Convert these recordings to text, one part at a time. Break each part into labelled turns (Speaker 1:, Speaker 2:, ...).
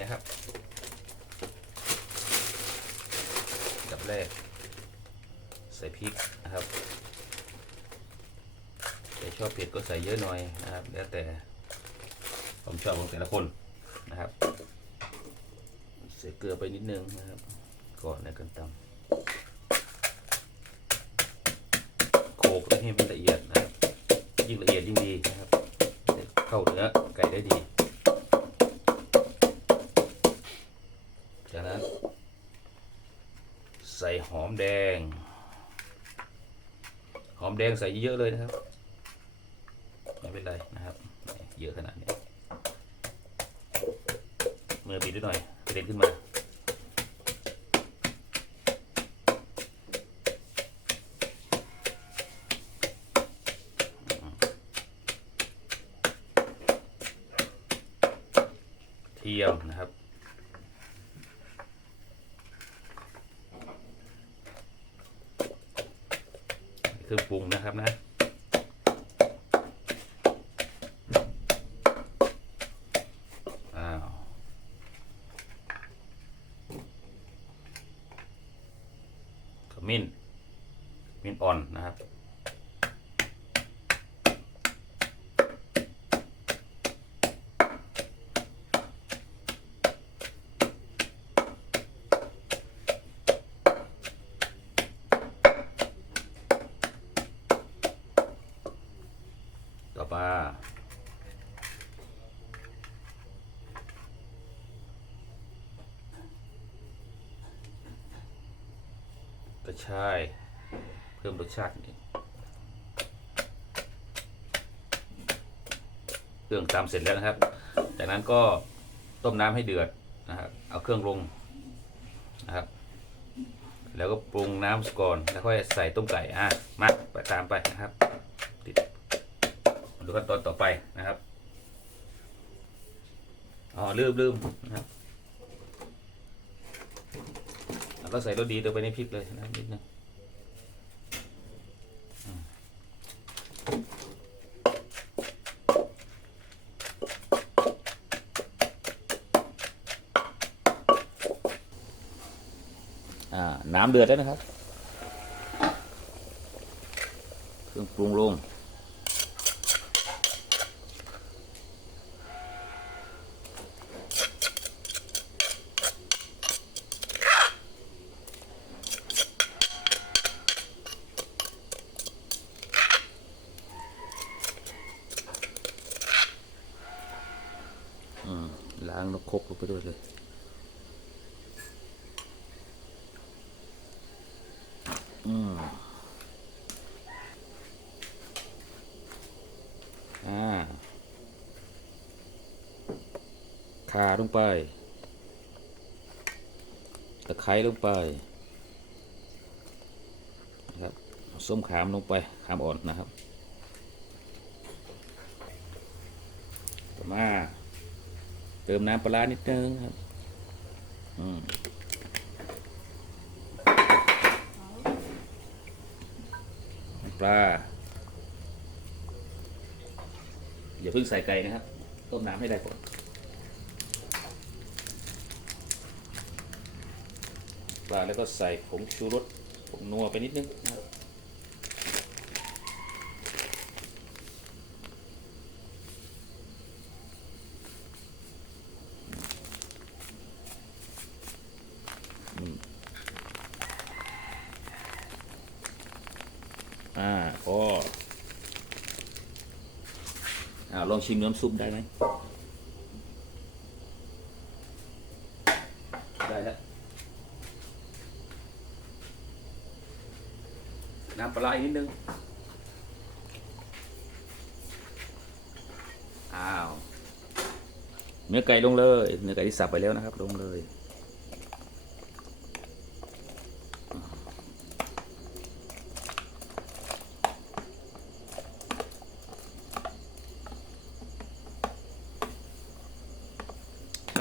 Speaker 1: นะครับดับแรก ใส่พริกนะครับใครชอบเผ็ดก็ใส่เยอะหน่อยนะครับ แล้วแต่ความชอบของแต่ละคนนะครับ ใส่เกลือไปนิดนึงนะครับ ก่อนในการตำโขลกให้มันละเอียดนะครับ ยิ่งละเอียดยิ่งดีนะครับ เข้าเนื้อไก่ได้ดี ใส่หอมแดง หอมแดงใส่เยอะเลยนะครับไม่เป็นไรนะครับ เยอะขนาดนี้มือปิดด้วยหน่อยกระเด็นขึ้นมาเทียมนะครับ เครื่องปรุงนะครับนะอ้าวขมิ้นขมิ้นอ่อนนะครับ ต่อไปกระชายเพิ่มรสชาตินิดเครื่องตามเสร็จแล้วนะครับ จากนั้นก็ต้มน้ำให้เดือดนะครับ เอาเครื่องลงนะครับ แล้วก็ปรุงน้ำก่อน แล้วค่อยใส่ต้มไก่ อะ มาไปตามไปนะครับ มาดูขั้นตอนต่อไปนะครับอ๋อลืมลืมนะครับแล้วก็ใส่รสดีตัวไปในพริกเลยนะนิดนึงอ่าน้ำเดือดแล้วนะครับ เครื่องปรุงลง ล้างนกครกลงไปด้วยเลย อืมอ่าขาลงไป ตะไคร้ลงไปนะครับส้มขามลงไป ขามอ่อนนะครับ ต่อมา เติมน้ำปลานิดนึงครับปลาอย่าเพิ่งใส่ไก่นะครับ ต้มน้ำให้ได้ก่อนปลาแล้วก็ใส่ผงชูรสผงนัวไปนิดนึงนะครับ อ่าพออ่าลองชิมน้ำซุปได้ไหมได้แล้วน้ำปลาร้าอีกนิดนึง อ้าว เนื้อไก่ลงเลย เนื้อไก่ที่สับไปแล้วนะครับ ลงเลย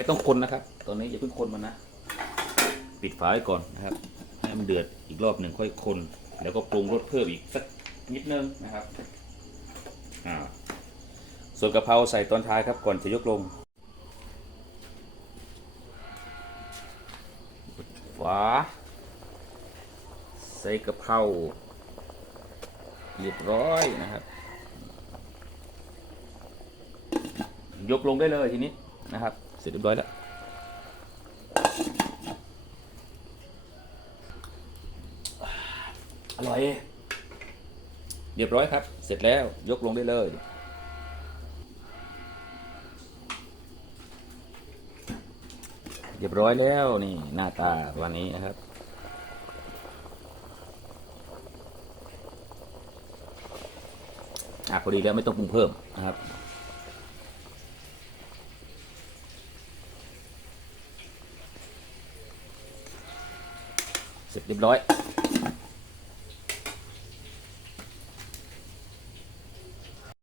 Speaker 1: ต้องคนนะครับ ตอนนี้อย่าเพิ่งคนมันนะ ปิดฝาไว้ก่อนนะครับ ให้มันเดือดอีกรอบหนึ่งค่อยคน แล้วก็ปรุงรสเพิ่มอีกสักนิดนึงนะครับ อ่า ส่วนกะเพราใส่ตอนท้ายครับก่อนจะยกลงฝาใส่กะเพราเรียบร้อยนะครับ ยกลงได้เลยทีนี้นะครับ เสร็จเรียบร้อยแล้ว อร่อย เรียบร้อยครับ เสร็จแล้วยกลงได้เลยเรียบร้อยแล้วนี่หน้าตาวันนี้นะครับ อะพอดีแล้วไม่ต้องปรุงเพิ่มนะครับ เสร็จเรียบร้อย